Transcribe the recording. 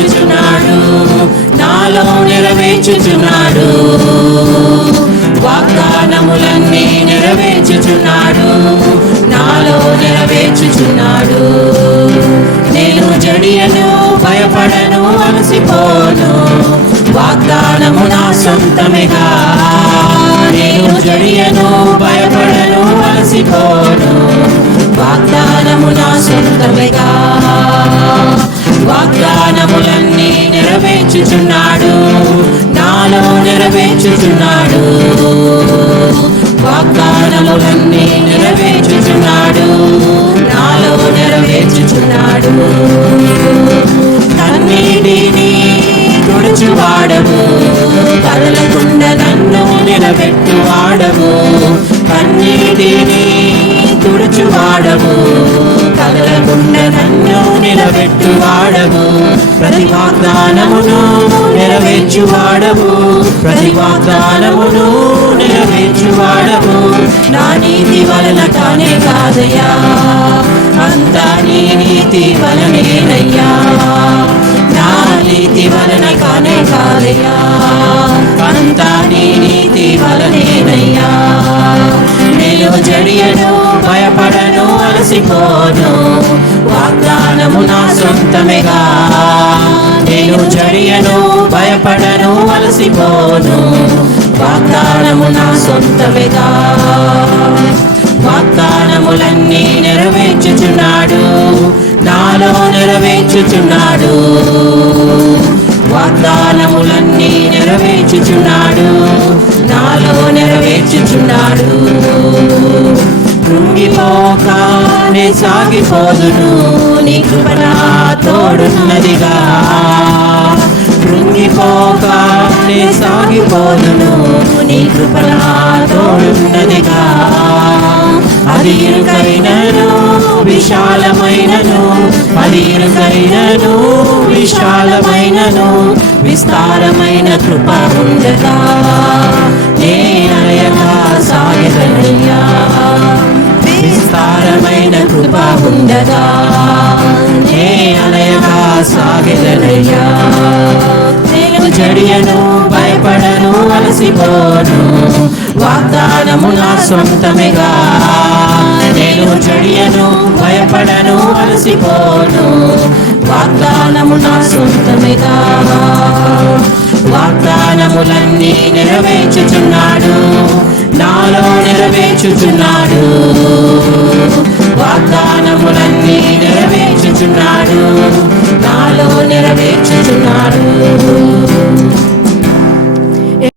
నెరవేర్చుచున్నాడు, నాలో నెరవేర్చుచున్నాడు. వాగ్దానములన్నీ నెరవేర్చుచున్నాడు, నాలో నెరవేర్చుచున్నాడు. నేను జడియను, భయపడను, అలసిపోను, వాగ్దానము నా సొంతమేగా. నేను జడియను, భయపడను, అలసిపోను, వాగ్దానము నా సొంతమేగా. వాగ్దానములన్నీ నెరవేర్చుచున్నాడు, నాలో నెరవేర్చుచున్నాడు. వాగ్దానములన్నీ నెరవేర్చుచున్నాడు, నాలో నెరవేర్చుచున్నాడు. కన్నీటిని తుడుచువాడవు, కదలకుండా నన్ను నిలబెట్టువాడవు. కన్నీటిని తుడుచువాడవు, కదలకుండా నన్ను నిలబెట్టువాడవు. ప్రతి వాగ్దానమును నెరవేర్చువాడవు, ప్రతి వాగ్దానమును నెరవేర్చువాడవు. నా నీతి వలన కానే కాదయ్యా, అంతా నీ నీతి వలనేనయ్యా. నా నీతి వలన కానే కాదయ్యా, అంతా నీ నీతి వలనేనయ్యా. నేను జడియను, భయపడను, అలసిపోను, వాగ్దానము నా సొంతమేగా. నేను జడియను, భయపడను, అలసిపోను, వాగ్దానము నా సొంతమేగా. వాగ్దానములన్నీ నెరవేర్చుచున్నాడు, నాలో నెరవేర్చుచున్నాడు. వాగ్దానములన్నీ నెరవేర్చుచున్నాడు, నాలో నెరవేర్చుచున్నాడు. కృంగిపోక నే సాగిపోదును, నీ కృప నా తోడున్నదిగా. కృంగిపోక నే సాగిపోదును, నీ కృప నా తోడున్నదిగా. అది ఇరుకైనను విశాలమైనను, అది ఇరుకైనను విశాలమైనను, విస్తారమైన కృప ఉండగా నేనయగా సాగెదనయ్యా. విస్తారమైన కృప ఉండగా నేనయగా సాగెదనయ్యా. నేను జడియను, భయపడను, అలసిపోను, వాగ్దానము నా సొంతమేగా. నేను జడియను, భయపడను, అలసిపోను, వాగ్దానము నా సొంతమేగా. వాగ్దానములన్నీ నెరవేర్చుచున్నాడు, నాలో నెరవేర్చుచున్నాడు. వాగ్దానములన్నీ నెరవేర్చుచున్నాడు, నాలో నెరవేర్చుచున్నాడు.